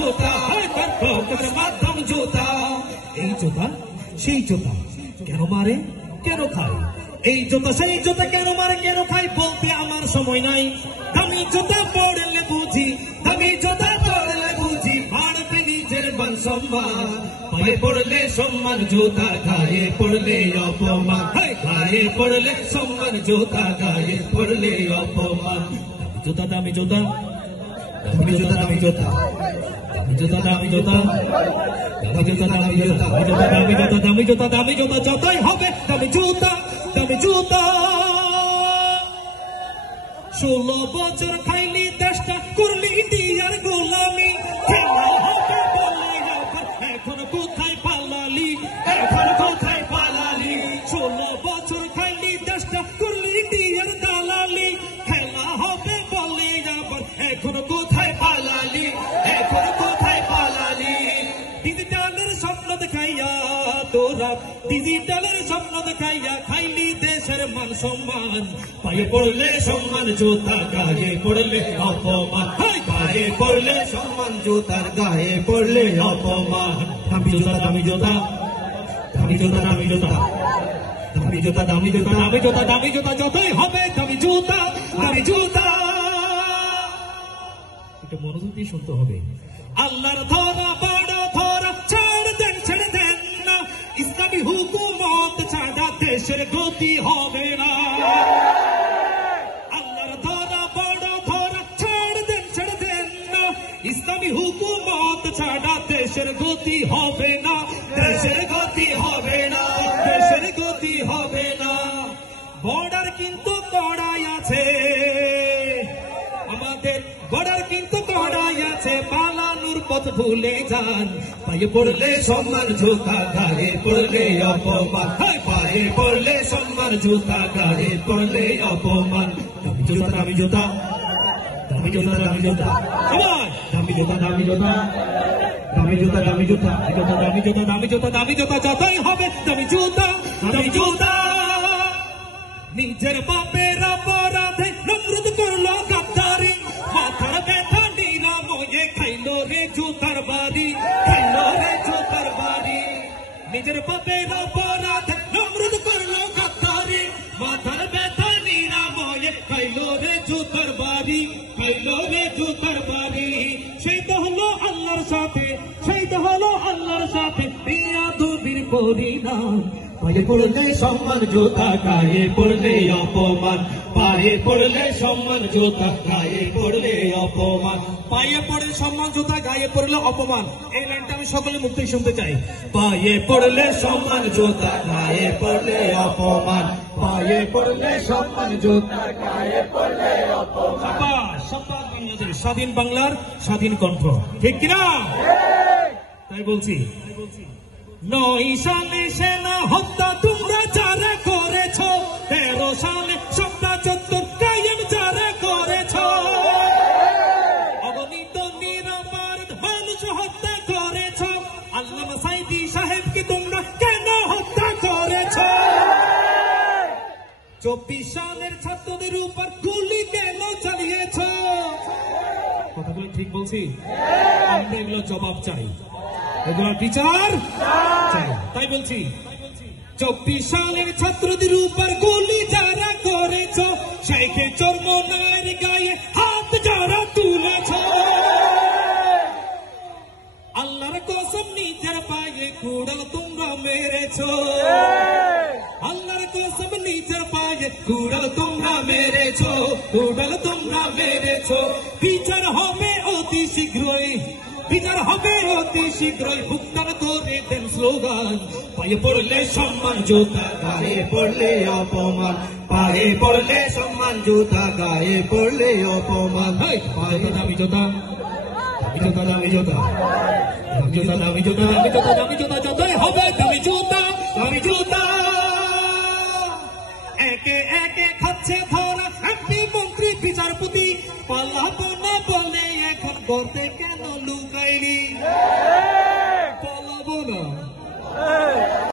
জুতা, তার প্রকাশ মাধ্যম জুতা। এই জুতা সেই জুতা, কেন মারে কেন খায়? এই জুতা সেই জুতা, কেন মারে কেন খায় বলতে আমার সময় নাই। দামি জুতা পড়লে বুঝি, দামি জুতা পড়লে বুঝি ভারতে নিজের মান সম্মান। পায়ে পড়লে সম্মান জুতা, গায়ে পড়লে অপমান। গায়ে পড়লে সম্মান জুতা, গায়ে পড়লে অপমান। জুতা দামি জুতা, দামি জুতা দামি জুতা, দামি জুতা দামি জুতা, দামি জুতা দামি জুতা, দামি জুতা দামি জুতা, দামি জুতা যতই হবে দামি জুতা, দামি জুতা। 16 বছর খাইলি দেশটা, করলি ইন্ডিয়ার গোলামি। এখন কোথায় পালালি, এখন কোথায় পালালি? 16 বছর খাইলি দেশটা, করলি ইন্ডিয়ার দালালি। খেলা হবে বলে আবার, এখন কোথায় পালালি, এখন কোথায় পালালি? ডিজিটালের স্বপ্ন দেখাইয়া তোরা, ডিজিটালের স্বপ্ন দেখাইয়া খাইলি দেশের মান সম্মান। পায়ে পড়লে সম্মান জুতা, গায়ে পড়লে অপমান। গায়ে পড়লে সম্মান জুতার, গায়ে পড়লে অপমান। দামি জুতা দামি জুতা, দামি জুতা দামি জুতা, দামি জুতা দামি জুতা, দামি জুতা দামি জুতা যতই হবে দামি জুতা, দামি জুতা। এটা মনোযোগ দিয়ে শুনতে হবে। আল্লাহর ধরা বড় ধরা, ছেড়ে দেন না। ইসলামী হুকুমত ছাড়া দেশের গতি হবে না। আল্লাহর ধরা বড় ধরা, ছেড়ে দেন না। ইসলামী হুকুমত ছাড়া দেশের গতি হবে না, দেশের গতি হবে না, দেশের গতি হবে না। বর্ডার কিন্তু কড়াই আছে, আমাদের বর্ডার কিন্তু কড়াই আছে। পালানোর পথ ভুলে যান। পায়ে পড়লে সম্মান জুতা, গায়ে পড়লে অপমান। পায়ে পড়লে সম্মান জুতা, গায়ে পড়লে অপমান। দামি জুতা দামি জুতা, দামি জুতা দামি জুতা, দামি জুতা দামি জুতা, দামি জুতা দামি জুতা, দামি জুতা দামি জুতা, দামি জুতা যতই হবে দামি জুতা, দামি জুতা। নিজের বাপের অপরাধে নমরুদ করলো গাদ্দারি। মাথার ব্যথা নিরাময়ে খাইলো রে জুতার বাড়ি, খাইলো রে জুতার বাড়ি। নিজের বাপের অপরাধে নমরুদ করলো গাদ্দারি। মাথার ব্যথা নিরাময়ে খাইলো রে জুতার বাড়ি, খাইলো রে জুতার বাড়ি। সেই তো হলো আল্লাহর সাথে, সেই তো হলো আল্লাহর সাথে বেয়াদবির পরিণাম। পায়ে পড়লে সম্মান জুতা, গায়ে পড়লে অপমান। পায়ে পড়লে সম্মান জুতা, গায়ে পড়লে অপমান। পায়ে পড়লে সম্মান জুতা, গায়ে পড়লে অপমান। এই লাইনটা আমি সকলে মুখ থেকে শুনতে চাই। পায়ে পড়লে সম্মান জুতা, গায়ে পড়লে অপমান। পায়ে পড়লে সম্মান জুতা, গায়ে পড়লে অপমান। সাব্বাস বাংলাদেশ, স্বাধীন বাংলার স্বাধীন কণ্ঠ, ঠিক কিনা? তাই বলছি। 9 সালে সেনা হত্যা তোমরা যারা করেছ, 13 সালে সপ্তাহ 74 কায়েম যারা করেছ। অগণিত নিরপরাধ মানুষ হত্যা করেছ। আল্লামা সাঈদী সাহেবকে তোমরা কেন হত্যা করেছ? 24 সালের ছাত্রদের উপর গুলি কেন চালিয়েছ? কথাগুলো ঠিক বলছি? আমরা এগুলো জবাব চাই, এগুলোর বিচার চাই। তাই বলছি, 24 সালের ছাত্রদের উপর গুলি যারা করেছ, শেখে চরমনায়ের গায়ে হাত যারা তুলেছ। আল্লাহর কসম নিজের পায়ে কুড়াল তোমরা মেরেছ। আল্লাহর কসম নিজের পায়ে কুড়াল তোমরা মেরেছ, কুড়াল তোমরা মেরেছ। বিচার হবে অতি শীঘ্রই, বিচার হবে অতি শীঘ্রই। ভুক্তান করে দেন স্লোগান। পায়ে পড়লে সম্মান জুতা, গায়ে পড়লে অপমান। পায়ে পড়লে সম্মান জুতা, গায়ে পড়লে অপমান। পায়ে দামি জুতা, দামি জুতা দামি জুতা, দামি জুতা দামি জুতা, দামি জুতা দামি জুতা যতই হবে দামি জুতা, দামি জুতা। একে একে খাচ্ছে ধরা এমপি মন্ত্রী বিচারপতি। পালাবো না বলে এখন করতে কেন লুকাইলি?